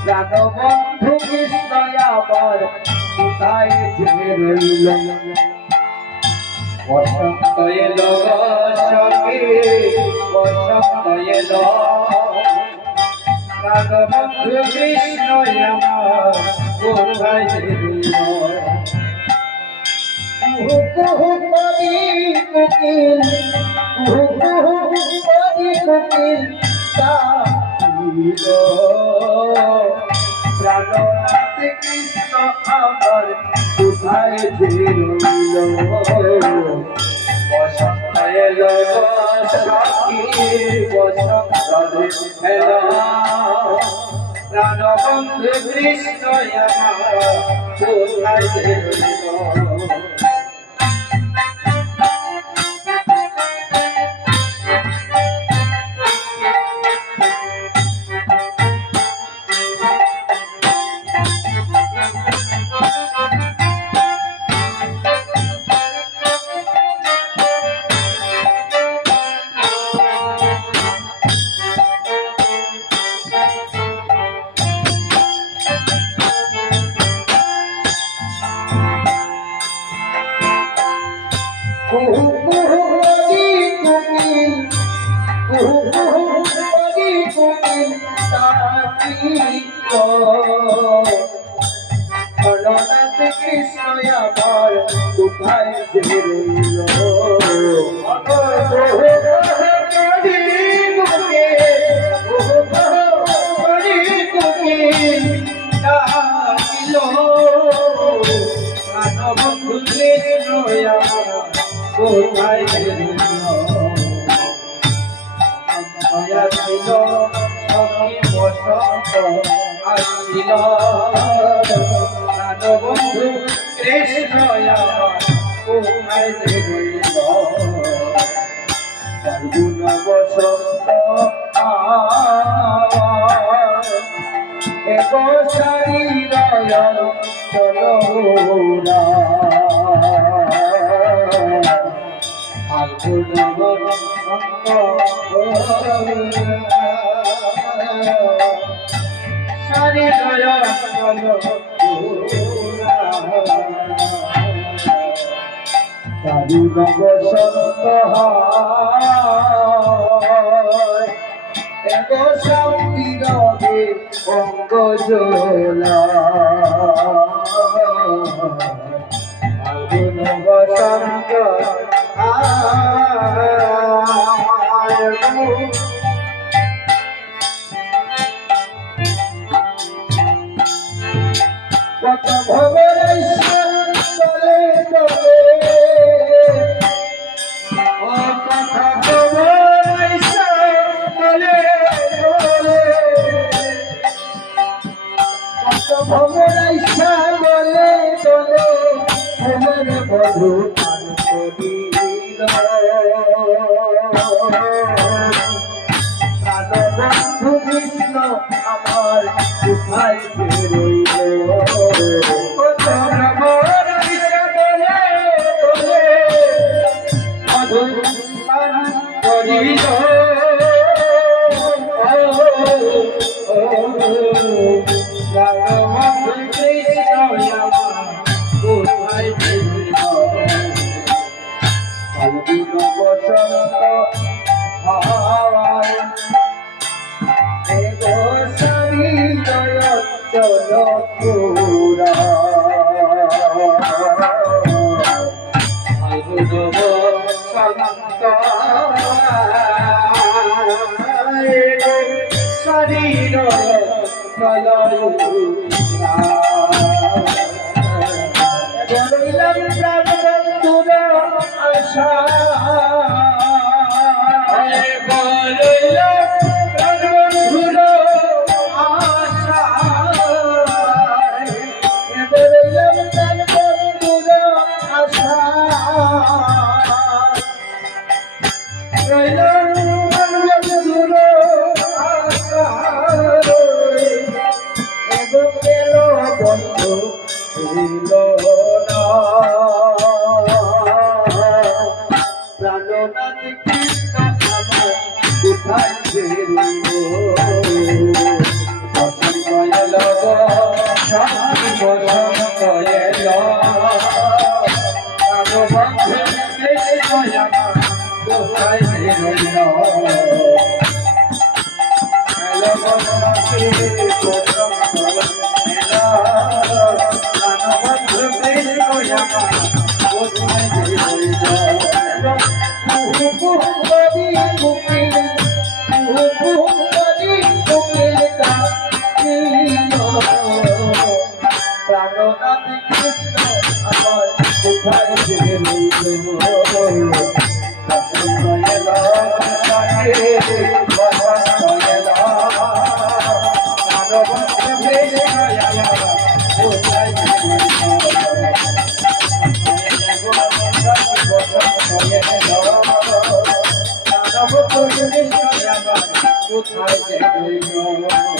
প্রাণবন্ধু কৃষ্ণ আমার কোথায় যে রইল বসন্ত এলো সখী বসন্ত এলো প্রাণবন্ধু কৃষ্ণ আমার কোথায় যে রইল কুহু কুহু করি কুকিল কুহু কুহু করি কুকিল প্রাণনাথ কৃষ্ণ আমার কোথায় যে রইল বসন্ত এলো সখী বসন্ত এলো প্রাণবন্ধু কৃষ্ণ আমার কোথায় যে রইল কুহু কুহু করি কুকিল কুহু কুহু করি কুকিল প্রাণনাথ কৃষ্ণ আমার কোথায় যে রইল কুহু কুহু করি কুকিল প্রাণবন্ধু কৃষ্ণ আমার কোথায় ছিল সখী বসন্ত আসিল প্রাণবন্ধু কৃষ্ণ আমার কোথায় রইল ফাল্গুন বসন্ত এক সারি নয়ন চলো সারি নয়ন চলো ফাল্গুন বসন্ত এক শান্তি রবে অঙ্গ জোলা ফাল্গুন বসন্ত কত ভবের চলে চলে ও কথা ভবের চলে চলে কত ভবের বলে চলে ভবের বধূ পান করিল প্রাণবন্ধু কৃষ্ণ আমার কোথায় যে রইল কত ভ্রমর বলে বলে মধু পান করিল প্রাণবন্ধু কৃষ্ণ আমার কোথায় যে রইল ফাল্গুন বসন্ত সারি নয়ন চলো পুরা ফাল্গুন বসন্ত সারি নয়ন চলো পুরা বলিলাম প্রাণবন্ধুর আশা বলিলাম প্রাণবন্ধুর আশা বলিলাম প্রাণবন্ধুর আশা বলিলাম প্রাণবন্ধুর আশা এবং গেল বন্ধু প্রাণনাথ কৃষ্ণ আমার কোথায় থেকে কোথায়